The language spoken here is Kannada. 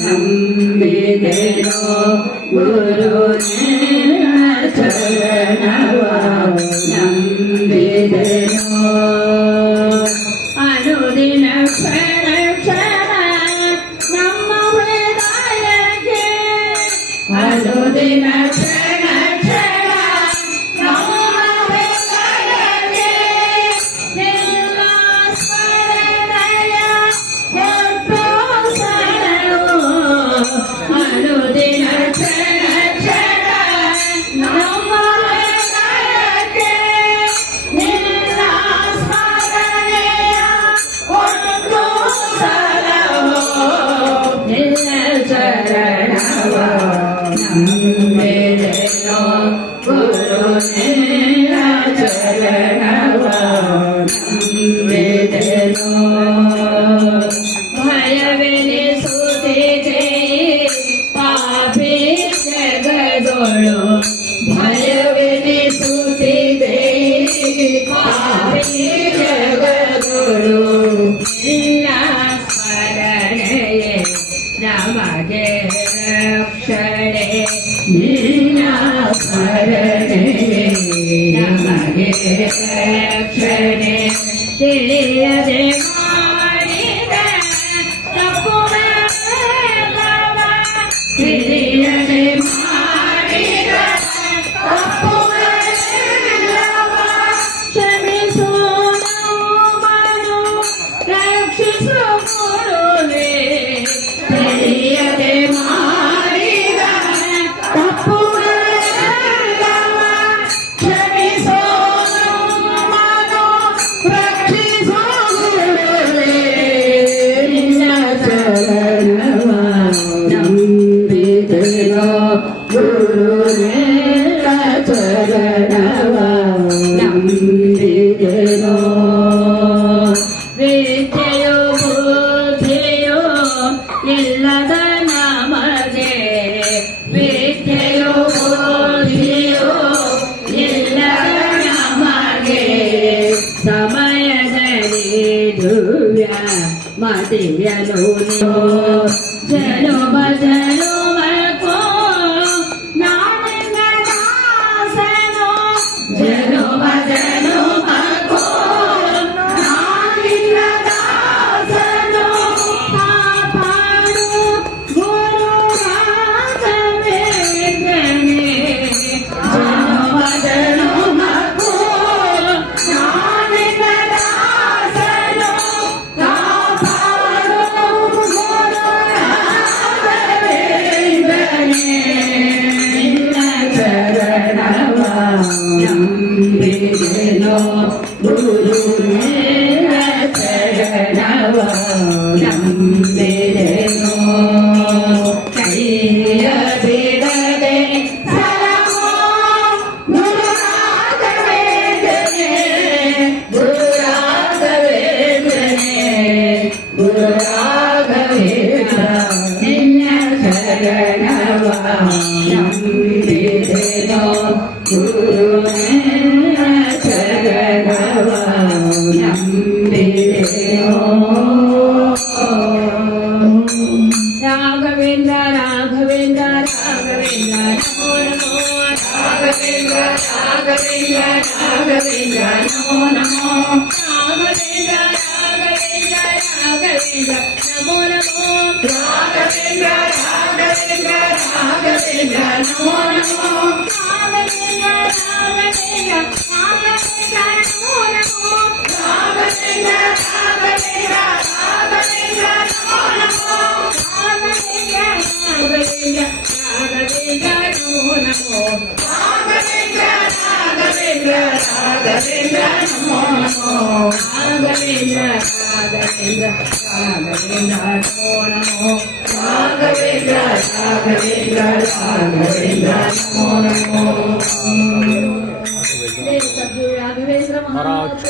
ನಂಬಿದೆನೋ ಗುರು ಚರಣವ ನಂಬಿದೆನೋ ಅನುದಿನ ಕ್ಷಣ ಕ್ಷಣ ನಮ್ಮ ಹೃದಯಕ್ಕೆ ಅನುದಿನ ಕ್ಷಣ ಕ್ಷಣ ನಮ್ಮ ಹೃದಯಕ್ಕೆ ನಿನ್ನ ಸ್ಮರಣೆಯ ಹೊತ್ತು ಸರವು ಅನುದಿನ ಕ್ಷಣ ಕ್ಷಣ ನಮ್ಮ ಹೃದಯಕ್ಕೆ ನಿನ್ನ ಸ್ಮರಣೆಯ ಹೊತ್ತು ಸರವು ನಿನ್ನ ಚರಣವ ನಂಬಿದೆನೋ ಗುರು ನಿನ್ನ ಚರಣವ ನಂಬಿದೆನೋ ಭಯವೆನಿಸುತ್ತಿದೆ ಪಾಪಿ ಜಗದೊಳು ಭಯವೆನಿಸುತ್ತಿದೆ ಪಾಪಿ ಜಗದೊಳು ನಿನ್ನ ಸ್ಮರಣೆಯೇ ನಮಗೆ ರಕ್ಷಣೆ ನಿನ್ನ ಸ್ಮರಣೆಯೇ ನಮಗೆ ರಕ್ಷಣೆ ತಿಳಿಯದೆ ಮಾಡಿದ ತಪ್ಪುಗಳವ ತಿಳಿಯದೆ ಮಾಡಿದ ತಪ್ಪುಗಳವ ಕ್ಷಮಿಸು ನಮ್ಮನ್ನು ರಕ್ಷಿಸು ಗುರುವೇ ತಿಳಿಯದೆ ಮಾಡಿದ ತಪ್ಪುಗಳವ ಕ್ಷಮಿಸೋ ನಮ್ಮನ್ನು ರಕ್ಷಿಸೋ ಗುರುವೇ ನಿನ್ನ ಚರಣವ ನಂಬಿದೆನೋ ಗುರು ನಿನ್ನ ಚರಣವ ನಂಬಿದೆನೋ ವಿದ್ಯೆಯೋ ಬುದ್ಧಿಯೋ ಇಲ್ಲದ ನಮಗೆ ವಿದ್ಯೆಯೋ ಬುದ್ಧಿಯೋ ಇಲ್ಲದ ನಮಗೆ ಸಮಯದಲ್ಲಿ ದಿವ್ಯ ಮತಿಯನು ಜನುಮ ಜನುಮಕ್ಕೋ ನಾನಿನ್ನ ದಾಸನೋ ಜನುಮ ಜನುಮಕ್ಕೋ ನಾನಿನ್ನ ದಾಸನೋ ಕಾಪಾಡು ಗುರು ರಾಘವೇಂದ್ರನೇ ಜನುಮ ಜನುಮಕ್ಕೋ ನಾನಿನ್ನ ದಾಸನೋ ಕಾಪಾಡು ಗುರು ರಾಘವೇಂದ್ರನೇ ನಿನ್ನ ಚರಣವ ನಂಬಿದೆನೋ ಗುರು ನಿನ್ನ ಚರಣವ ನಂಬಿದೆನೋ ಕೈಯ ಬಿಡದೆ ಸರವೋ ಗುರು ರಾಘವೇಂದ್ರನೇ ಗುರು ರಾಘವೇಂದ್ರನೇ ಗುರು ರಾಘವೇಂದ್ರ ನಿನ್ನ ಚರಣವ ನಂಬಿದೆನೋ ಗುರು ನಿನ್ನ ಚರಣವ ನಂಬಿದೆನೋ ರಾಘವೇಂದ್ರ ರಾಘವೇಂದ್ರ ರಾಘವೇಂದ್ರ ನಮೋ ನಮೋ ರಾಘವೇಂದ್ರ ರಾಘವೇಂದ್ರ ರಾಘವೇಂದ್ರ ನಮೋ ನಮೋ ರಾಘವೇಂದ್ರ ರಾಘವೇಂದ್ರ ರಾಘವೇಂದ್ರ ನಮೋ ನಮೋ ರಾಘವೇಂದ್ರ ರಾಘವೇಂದ್ರ ರಾಘವೇಂದ್ರ ನಮೋ ನಮೋ ರಾಘವೇಂದ್ರ ರಾಘವೇಂದ್ರ ರಾಘವೇಂದ್ರ ನಮೋ ನಮೋ ರಾಘವೇಂದ್ರ ರಾಘವೇಂದ್ರ ರಾಘವೇಂದ್ರ ನಮೋ ನಮೋ ರಾಘವೇಂದ್ರ ರಾಘವೇಂದ್ರ ರಾಘವೇಂದ್ರ ನಮೋ ನಮೋ ರಾಘವೇಂದ್ರ ರಾಘವೇಂದ್ರ ರಾಘವೇಂದ್ರ ನಮೋ ನಮೋ ರಾಘವೇಂದ್ರ ರಾಘವೇಂದ್ರ ರಾಘವೇಂದ್ರ ನಮೋ ನಮೋ ರಾಘವೇಂದ್ರ ರಾಘವೇಂದ್ರ ರಾಘವೇಂದ್ರ ನಮೋ ನಮೋ ರಾಘವೇಂದ್ರ ಮಹಾರಾಜ